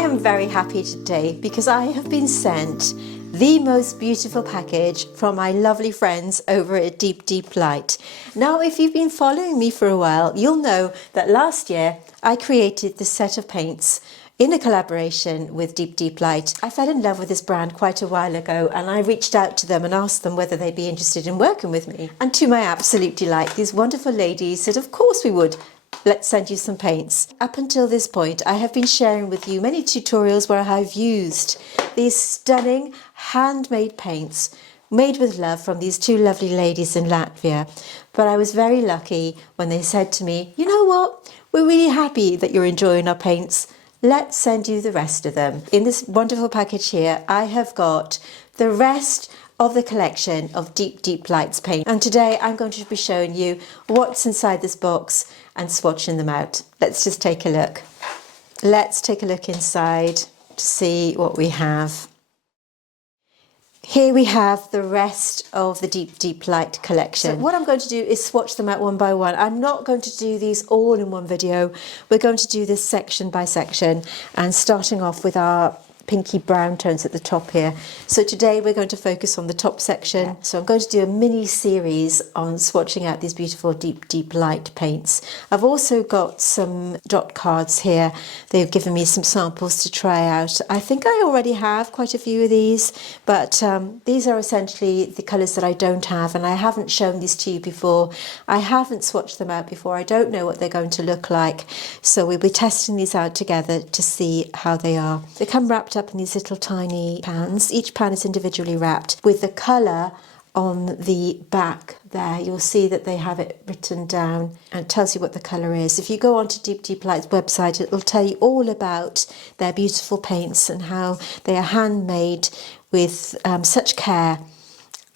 I am very happy today because I have been sent the most beautiful package from my lovely friends over at Deep Deep Light. Now, if you've been following me for a while, you'll know that last year I created this set of paints in a collaboration with Deep Deep Light. I fell in love with this brand quite a while ago, and I reached out to them and asked them whether they'd be interested in working with me. And to my absolute delight, these wonderful ladies said, of course we would. Let's send you some paints. Up until this point, I have been sharing with you many tutorials where I've used these stunning handmade paints made with love from these two lovely ladies in Latvia. But I was very lucky when they said to me, you know what, we're really happy that you're enjoying our paints. Let's send you the rest of them. In this wonderful package here, I have got the rest of the collection of Deep Deep Light's paint. And today I'm going to be showing you what's inside this box and swatching them out. Let's just take a look. Let's take a look inside to see what we have. Here we have the rest of the Deep Deep Light collection. So what I'm going to do is swatch them out one by one. I'm not going to do these all in one video. We're going to do this section by section, and starting off with our pinky brown tones at the top here. So today we're going to focus on the top section. So I'm going to do a mini series on swatching out these beautiful Deep Deep Light paints. I've also got some dot cards here. They've given me some samples to try out. I think I already have quite a few of these, but these are essentially the colours that I don't have, and I haven't shown these to you before. I haven't swatched them out before. I don't know what they're going to look like. So we'll be testing these out together to see how they are. They come wrapped up in these little tiny pans. Each pan is individually wrapped with the colour on the back there. You'll see that they have it written down and it tells you what the colour is. If you go onto Deep Deep Light's website, it will tell you all about their beautiful paints and how they are handmade with such care.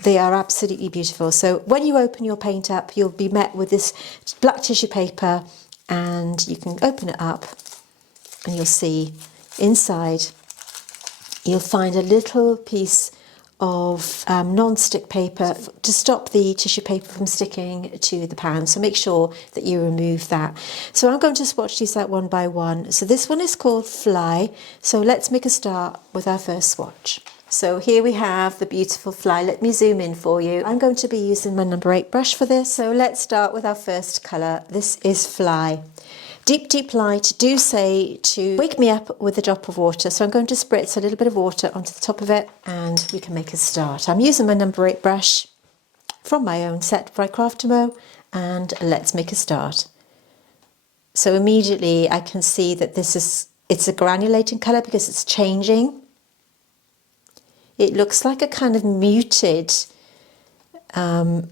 They are absolutely beautiful. So when you open your paint up, you'll be met with this black tissue paper, and you can open it up and you'll see inside you'll find a little piece of non-stick paper to stop the tissue paper from sticking to the pan. So make sure that you remove that. So I'm going to swatch these out one by one. So this one is called Fly. So let's make a start with our first swatch. So here we have the beautiful Fly. Let me zoom in for you. I'm going to be using my number 8 brush for this. So let's start with our first colour. This is Fly. Deep Deep Light do say to wake me up with a drop of water, so I'm going to spritz a little bit of water onto the top of it and we can make a start. I'm using my number 8 brush from my own set by Craftamo, and let's make a start. So immediately I can see that it's a granulating colour because it's changing. It looks like a kind of muted, let's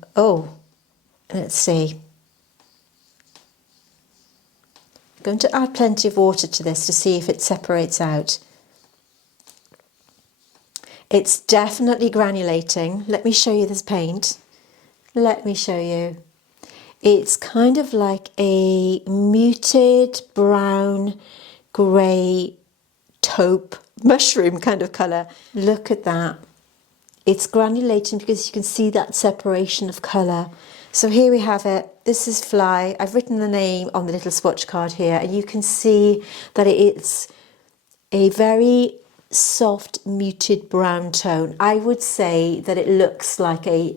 see. I'm going to add plenty of water to this to see if it separates out. It's definitely granulating. Let me show you this paint. Let me show you. It's kind of like a muted brown, grey, taupe, mushroom kind of colour. Look at that. It's granulating because you can see that separation of colour. So here we have it. This is Fly. I've written the name on the little swatch card here, and you can see that it's a very soft, muted brown tone. I would say that it looks like a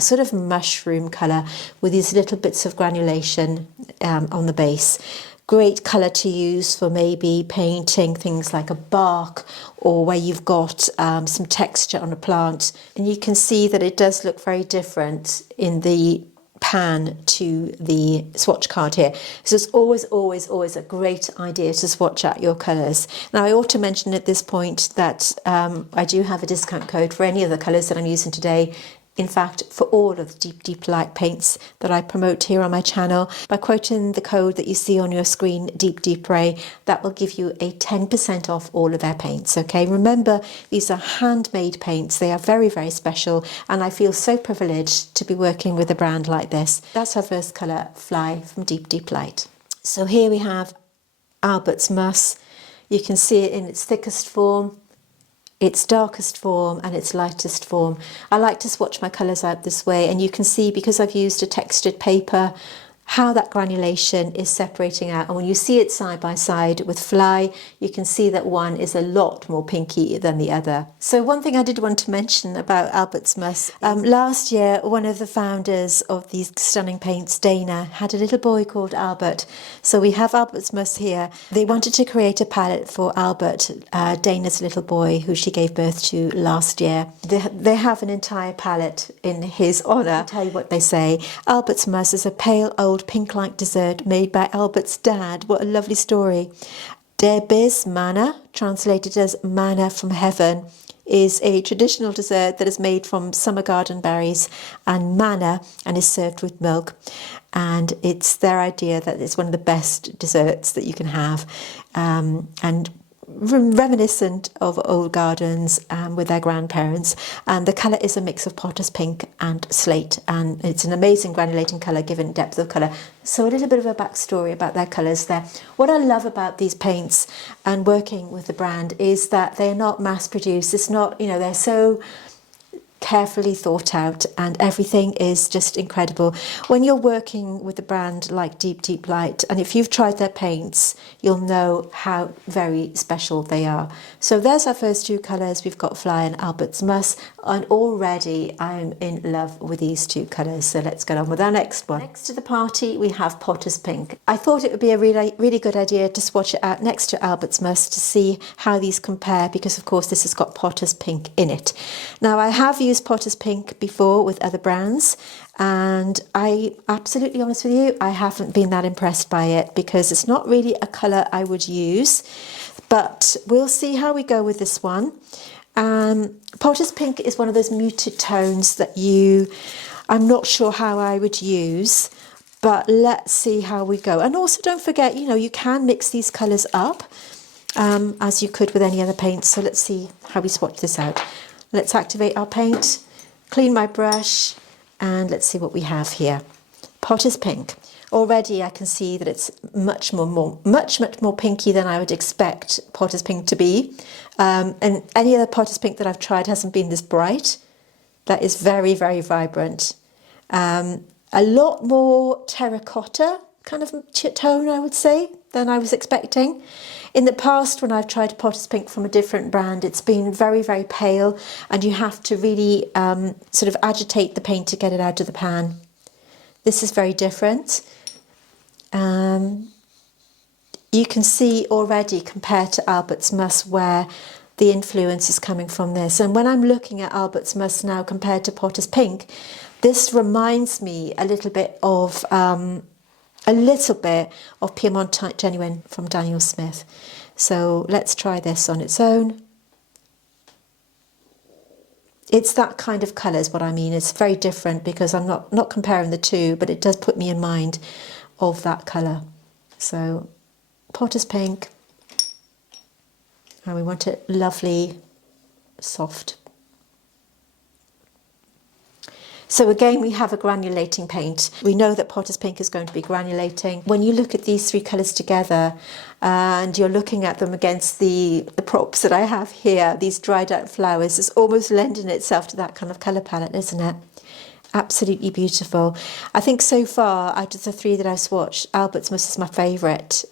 sort of mushroom colour with these little bits of granulation on the base. Great colour to use for maybe painting things like a bark, or where you've got some texture on a plant. And you can see that it does look very different in the pan to the swatch card here. So it's always a great idea to swatch out your colours. Now, I ought to mention at this point that I do have a discount code for any of the colours that I'm using today. In fact, for all of the Deep Deep Light paints that I promote here on my channel, by quoting the code that you see on your screen, Deep Deep Ray, that will give you a 10% off all of their paints. Okay, remember, these are handmade paints. They are very, very special, and I feel so privileged to be working with a brand like this. That's our first colour, Fly, from Deep Deep Light. So here we have Albert's Muss. You can see it in its thickest form, its darkest form, and its lightest form. I like to swatch my colours out this way, and you can see, because I've used a textured paper, how that granulation is separating out. And when you see it side by side with Fly, you can see that one is a lot more pinky than the other. So one thing I did want to mention about Albert's Muss, last year, one of the founders of these stunning paints, Dana, had a little boy called Albert. So we have Albert's Muss here. They wanted to create a palette for Albert, Dana's little boy, who she gave birth to last year. They have an entire palette in his honour. I'll tell you what they say. Albert's Muss is a pale old pink-like dessert made by Albert's dad. What a lovely story. Der Bis Manna, translated as manna from heaven, is a traditional dessert that is made from summer garden berries and manna and is served with milk. And it's their idea that it's one of the best desserts that you can have, and reminiscent of old gardens with their grandparents. And the colour is a mix of potter's pink and slate, and it's an amazing granulating colour given depth of colour. So a little bit of a backstory about their colours there. What I love about these paints and working with the brand is that they're not mass produced. It's not, you know, they're so carefully thought out, and everything is just incredible. When you're working with a brand like Deep Light, and if you've tried their paints, you'll know how very special they are. So there's our first two colours. We've got Fly and Albert's Muss, and already I'm in love with these two colours. So let's get on with our next one. Next to the party, we have Potter's Pink. I thought it would be a really good idea to swatch it out next to Albert's Muss to see how these compare, because of course this has got Potter's Pink in it. Now I have used Potter's Pink before with other brands, and I absolutely honest with you, I haven't been that impressed by it because it's not really a colour I would use, but we'll see how we go with this one. Potter's Pink is one of those muted tones that I'm not sure how I would use, but let's see how we go. And also don't forget, you know, you can mix these colours up as you could with any other paint. So let's see how we swatch this out. Let's activate our paint, clean my brush, and let's see what we have here. Potter's Pink. Already I can see that it's much more pinky than I would expect Potter's Pink to be. And any other Potter's Pink that I've tried hasn't been this bright. That is very, very vibrant. A lot more terracotta kind of tone, I would say, than I was expecting. In the past, when I've tried Potter's Pink from a different brand, it's been very, very pale, and you have to really sort of agitate the paint to get it out of the pan. This is very different. You can see already compared to Albert's Muss where the influence is coming from this. And when I'm looking at Albert's Muss now compared to Potter's Pink, this reminds me a little bit of Piedmont Genuine from Daniel Smith. So let's try this on its own. It's that kind of colour is what I mean. It's very different because I'm not comparing the two, but it does put me in mind of that colour. So Potter's Pink, and we want it lovely, soft. So again, we have a granulating paint. We know that Potter's Pink is going to be granulating. When you look at these three colours together and you're looking at them against the props that I have here, these dried out flowers, it's almost lending itself to that kind of colour palette, isn't it? Absolutely beautiful. I think so far, out of the three that I've swatched, Albert's Muss is my favourite,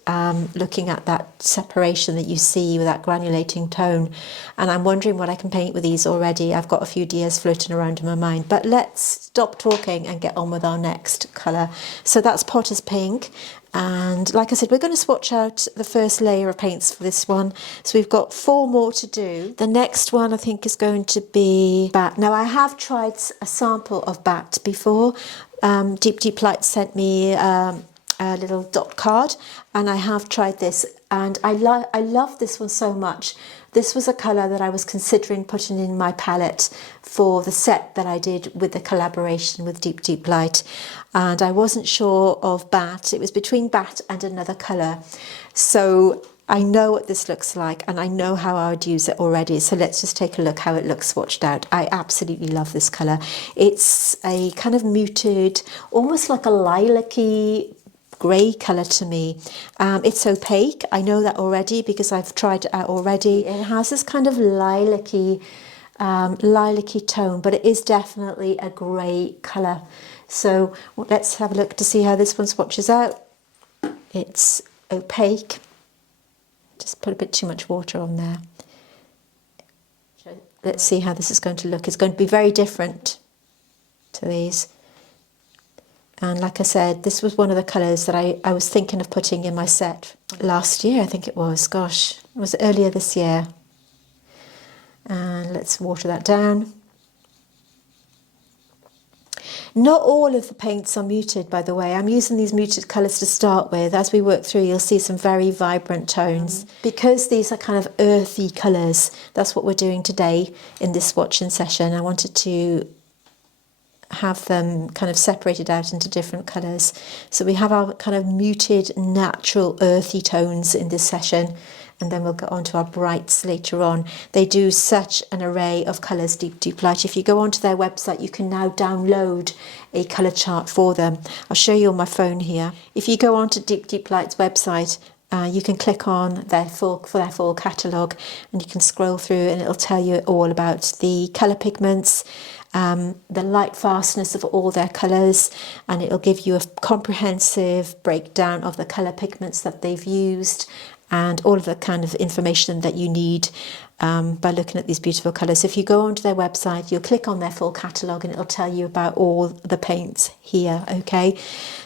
looking at that separation that you see with that granulating tone. And I'm wondering what I can paint with these already. I've got a few ideas floating around in my mind. But let's stop talking and get on with our next colour. So that's Potter's Pink. And like I said, we're going to swatch out the first layer of paints for this one. So we've got 4 more to do. The next one I think is going to be Bat. Now I have tried a sample of Bat before. Deep Light sent me a little dot card, and I have tried this, and I love this one so much. This was a colour that I was considering putting in my palette for the set that I did with the collaboration with Deep Light, and I wasn't sure of Bat. It was between Bat and another colour, so I know what this looks like and I know how I would use it already. So let's just take a look how it looks swatched out. I absolutely love this colour. It's a kind of muted, almost like a lilac-y grey colour to me. It's opaque, I know that already because I've tried it out already. It has this kind of lilac-y tone, but it is definitely a grey colour. So let's have a look to see how this one swatches out. It's opaque. Just put a bit too much water on there. Let's see how this is going to look. It's going to be very different to these. And like I said, this was one of the colours that I was thinking of putting in my set last year, I think it was. Gosh, it was earlier this year. And let's water that down. Not all of the paints are muted, by the way. I'm using these muted colours to start with. As we work through, you'll see some very vibrant tones. Because these are kind of earthy colours, that's what we're doing today in this swatching session. I wanted to have them kind of separated out into different colours. So we have our kind of muted, natural, earthy tones in this session, and then we'll go on to our brights later on. They do such an array of colours, Deep Light. If you go onto their website, you can now download a colour chart for them. I'll show you on my phone here. If you go onto Deep Light's website, you can click on their full catalogue, and you can scroll through, and it'll tell you all about the colour pigments, the light fastness of all their colours, and it'll give you a comprehensive breakdown of the colour pigments that they've used and all of the kind of information that you need by looking at these beautiful colours. If you go onto their website, you'll click on their full catalogue and it'll tell you about all the paints here, okay?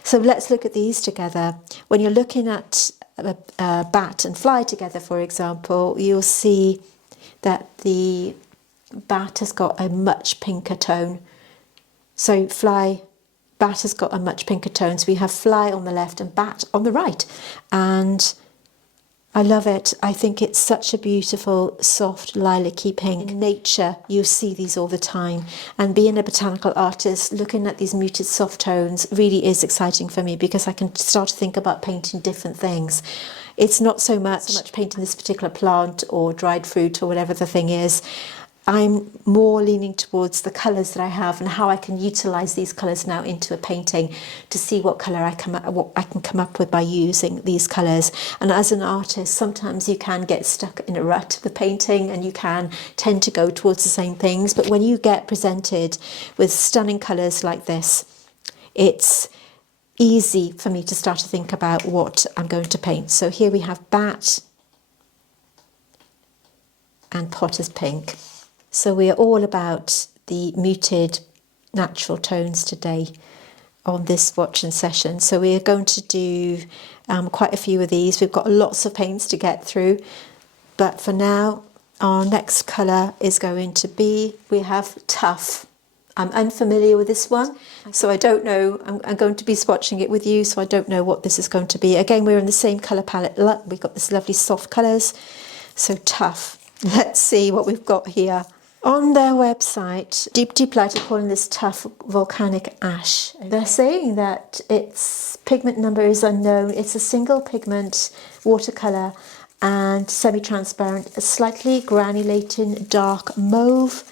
So let's look at these together. When you're looking at bat and fly together, for example, you'll see that the bat has got a much pinker tone. So bat has got a much pinker tone. So we have fly on the left and bat on the right. And I love it. I think it's such a beautiful, soft, lilac-y pink. In nature, you see these all the time. And being a botanical artist, looking at these muted soft tones really is exciting for me, because I can start to think about painting different things. It's not so much painting this particular plant or dried fruit or whatever the thing is. I'm more leaning towards the colours that I have and how I can utilise these colours now into a painting to see what colour what I can come up with by using these colours. And as an artist, sometimes you can get stuck in a rut with painting and you can tend to go towards the same things. But when you get presented with stunning colours like this, it's easy for me to start to think about what I'm going to paint. So here we have bat and potter's pink. So we are all about the muted natural tones today on this swatching session. So we are going to do quite a few of these. We've got lots of paints to get through, but for now our next colour is going to be, we have Tuff. I'm unfamiliar with this one, so I don't know. I'm going to be swatching it with you, so I don't know what this is going to be. Again, we're in the same colour palette. Look, we've got this lovely soft colours. So Tuff. Let's see what we've got here. On their website, Deep Light are calling this Tuff Volcanic Ash. Okay. They're saying that its pigment number is unknown. It's a single pigment watercolour and semi-transparent, a slightly granulating dark mauve,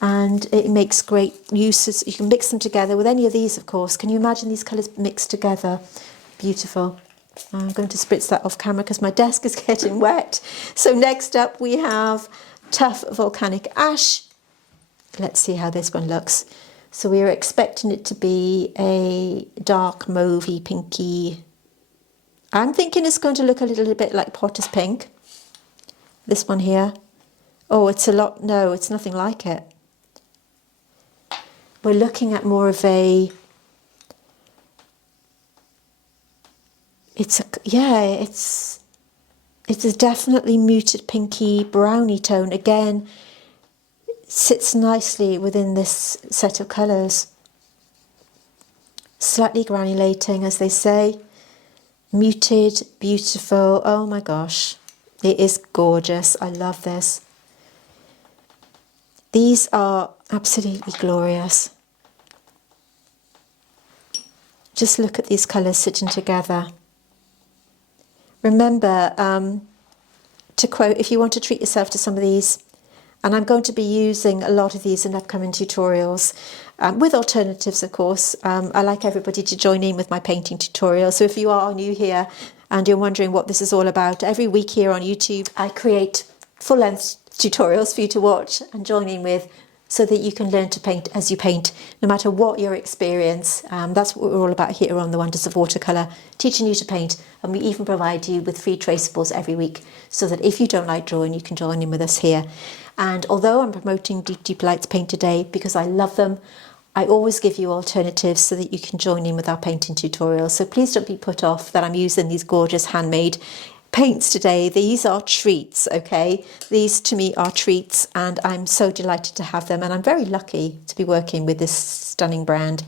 and it makes great uses. You can mix them together with any of these, of course. Can you imagine these colours mixed together? Beautiful. I'm going to spritz that off camera because my desk is getting wet. So next up we have Tuff Volcanic Ash. Let's see how this one looks. So we are expecting it to be a dark mauvey, pinky. I'm thinking it's going to look a little bit like Potter's Pink. This one here. Oh, it's a lot. No, it's nothing like it. We're looking at more of a. It's a definitely muted pinky browny tone. Again, sits nicely within this set of colours. Slightly granulating, as they say. Muted, beautiful. Oh my gosh, it is gorgeous. I love this. These are absolutely glorious. Just look at these colours sitting together. Remember, to quote, if you want to treat yourself to some of these, and I'm going to be using a lot of these in upcoming tutorials, with alternatives, of course. I like everybody to join in with my painting tutorial. So if you are new here and you're wondering what this is all about, every week here on YouTube, I create full-length tutorials for you to watch and join in with, so that you can learn to paint as you paint, no matter what your experience. That's what we're all about here on The Wonders of Watercolour, teaching you to paint, and we even provide you with free traceables every week, so that if you don't like drawing, you can join in with us here. And although I'm promoting Deep Deep Lights Paint today because I love them, I always give you alternatives so that you can join in with our painting tutorials. So please don't be put off that I'm using these gorgeous handmade paints today. These are treats, okay? These to me are treats, and I'm so delighted to have them, and I'm very lucky to be working with this stunning brand.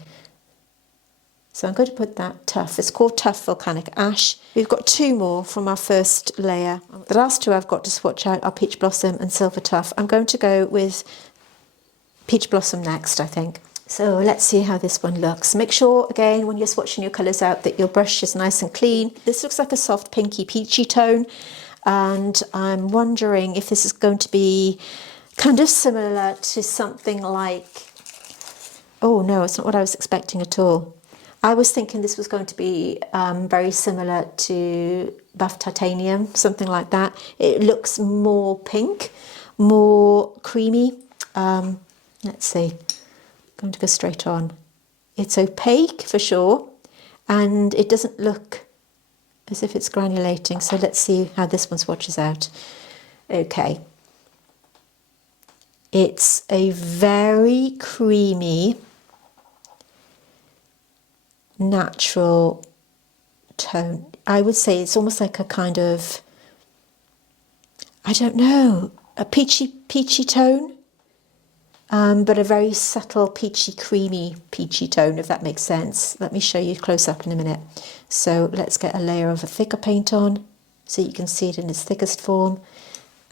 So I'm going to put that Tuff. It's called Tuff Volcanic Ash. We've got 2 more from our first layer. The last 2 I've got to swatch out are Peach Blossom and Silver Tuff. I'm going to go with Peach Blossom next, I think. So let's see how this one looks. Make sure, again, when you're swatching your colours out, that your brush is nice and clean. This looks like a soft pinky peachy tone, and I'm wondering if this is going to be kind of similar to something like... Oh no, it's not what I was expecting at all. I was thinking this was going to be very similar to Buff Titanium, something like that. It looks more pink, more creamy. Let's see. I'm going to go straight on. It's opaque for sure, and it doesn't look as if it's granulating. So let's see how this one swatches out. Okay. It's a very creamy, natural tone. I would say it's almost like a kind of, I don't know, a peachy tone. But a very subtle peachy tone, if that makes sense. Let me show you close up in a minute. So let's get a layer of a thicker paint on so you can see it in its thickest form,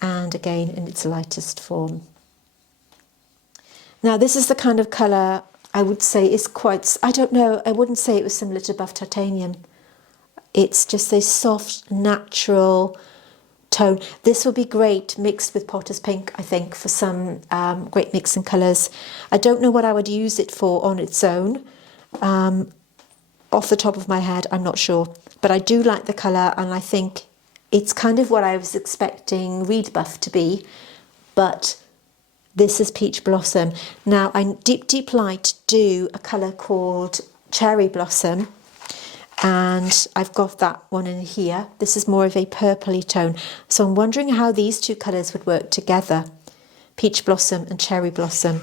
and again in its lightest form. Now this is the kind of colour I would say is quite, I don't know, I wouldn't say it was similar to Buff Titanium. It's just a soft, natural tone. This would be great mixed with Potter's Pink, I think, for some great mixing colours. I don't know what I would use it for on its own. Off the top of my head, I'm not sure. But I do like the colour, and I think it's kind of what I was expecting Reed Buff to be. But this is Peach Blossom. Now, I Deep Light do a colour called Cherry Blossom, and I've got that one in here. This is more of a purpley tone. So I'm wondering how these 2 colours would work together, Peach Blossom and Cherry Blossom.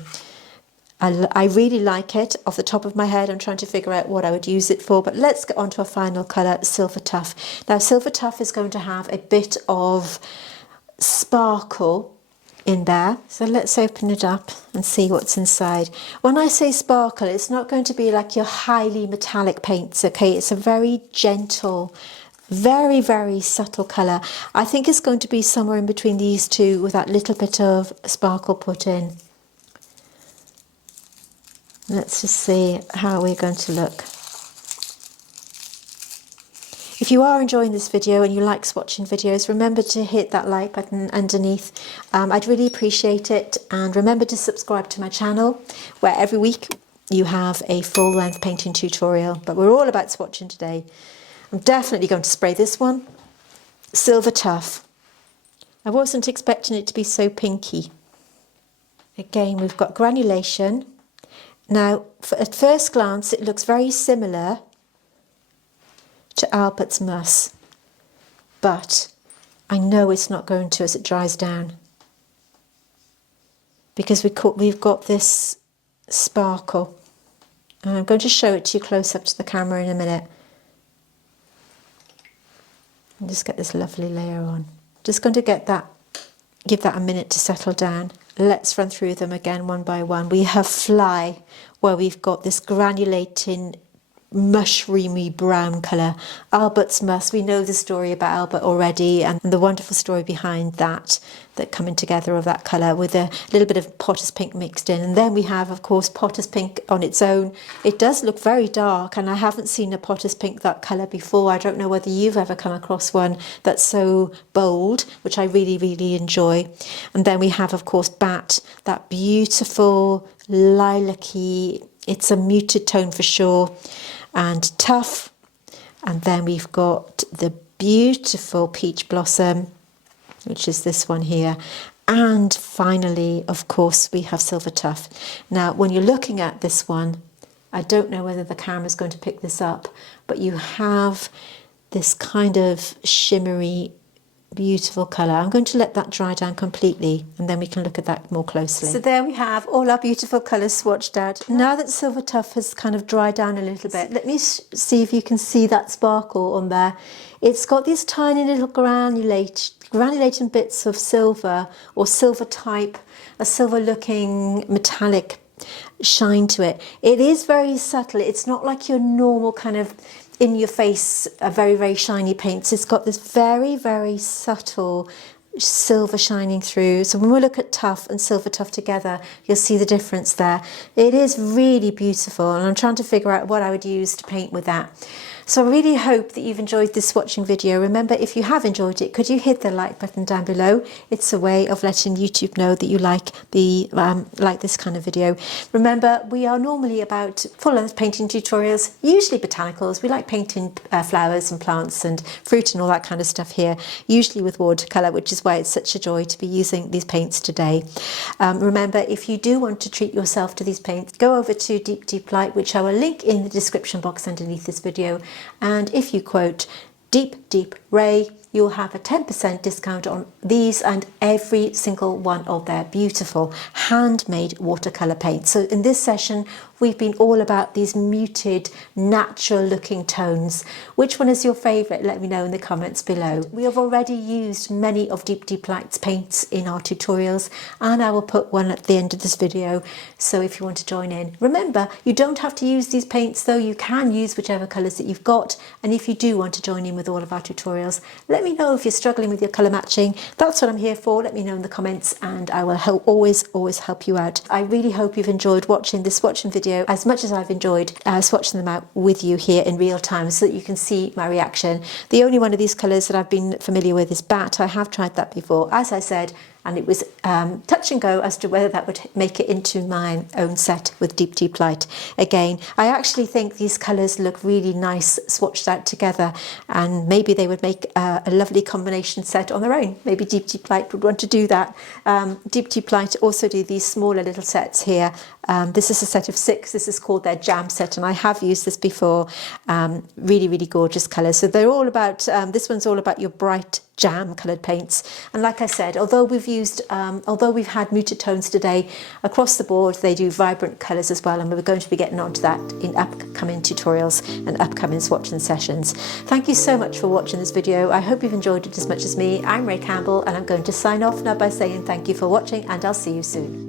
I really like it. Off the top of my head, I'm trying to figure out what I would use it for, but let's get on to a final colour, Silver Tuff. Now, Silver Tuff is going to have a bit of sparkle in there. So let's open it up and see what's inside. When I say sparkle, it's not going to be like your highly metallic paints, okay? It's a very gentle, very, very subtle colour. I think it's going to be somewhere in between these 2 with that little bit of sparkle put in. Let's just see how we're going to look. If you are enjoying this video and you like swatching videos, remember to hit that like button underneath. I'd really appreciate it. And remember to subscribe to my channel, where every week you have a full-length painting tutorial. But we're all about swatching today. I'm definitely going to spray this one. Silver Tuff. I wasn't expecting it to be so pinky. Again, we've got granulation. Now, at first glance, it looks very similar to Albert's Muss, but I know it's not going to as it dries down, because we've got this sparkle, and I'm going to show it to you close up to the camera in a minute. And just get this lovely layer on. Just going to give that a minute to settle down. Let's run through them again one by one. We have Fly, where we've got this granulating mushroomy brown colour. Albert's Muss, we know the story about Albert already, and the wonderful story behind that coming together of that colour with a little bit of Potter's Pink mixed in. And then we have, of course, Potter's Pink on its own. It does look very dark, and I haven't seen a Potter's Pink that colour before. I don't know whether you've ever come across one that's so bold, which I really, really enjoy. And then we have, of course, Bat, that beautiful lilac-y, it's a muted tone for sure, and Tuff. And then we've got the beautiful Peach Blossom, which is this one here, And finally, of course, we have Silver Tuff. Now, when you're looking at this one, I don't know whether the camera is going to pick this up, but you have this kind of shimmery, beautiful colour. I'm going to let that dry down completely and then we can look at that more closely. So there we have all our beautiful colours swatched out. Now that Silver Tuff has kind of dried down a little bit, let me see if you can see that sparkle on there. It's got these tiny little granulating bits of silver or silver type, a silver looking metallic shine to it. It is very subtle. It's not like your normal kind of in your face, very, very shiny paints. It's got this very, very subtle silver shining through. So when we look at Tuff and Silver Tuff together, you'll see the difference there. It is really beautiful, and I'm trying to figure out what I would use to paint with that. So I really hope that you've enjoyed this swatching video. Remember, if you have enjoyed it, could you hit the like button down below? It's a way of letting YouTube know that you like this kind of video. Remember, we are normally about full-length painting tutorials, usually botanicals. We like painting flowers and plants and fruit and all that kind of stuff here, usually with watercolour, which is why it's such a joy to be using these paints today. Remember, if you do want to treat yourself to these paints, go over to Deep Deep Light, which I will link in the description box underneath this video. And if you quote Deep Deep Ray, you'll have a 10% discount on these and every single one of their beautiful handmade watercolour paints. So in this session, we've been all about these muted, natural looking tones. Which one is your favourite? Let me know in the comments below. We have already used many of Deep Deep Light's paints in our tutorials, and I will put one at the end of this video, so if you want to join in. Remember, you don't have to use these paints though. You can use whichever colours that you've got, and if you do want to join in with all of our tutorials, let me know if you're struggling with your colour matching. That's what I'm here for. Let me know in the comments and I will always help you out. I really hope you've enjoyed watching this swatching video as much as I've enjoyed swatching them out with you here in real time so that you can see my reaction. The only one of these colours that I've been familiar with is Bat. I have tried that before, as I said, and it was touch and go as to whether that would make it into my own set with Deep Deep Light. Again, I actually think these colours look really nice swatched out together, and maybe they would make a lovely combination set on their own. Maybe Deep Deep Light would want to do that. Deep Deep Light also do these smaller little sets here. This is a set of 6. This is called their Jam set, and I have used this before. Really, really gorgeous colours. So they're all about, this one's all about your bright jam coloured paints. And like I said, although we've had muted tones today, across the board they do vibrant colours as well, and we're going to be getting onto that in upcoming tutorials and upcoming swatching sessions. Thank you so much for watching this video. I hope you've enjoyed it as much as me. I'm Ray Campbell, and I'm going to sign off now by saying thank you for watching, and I'll see you soon.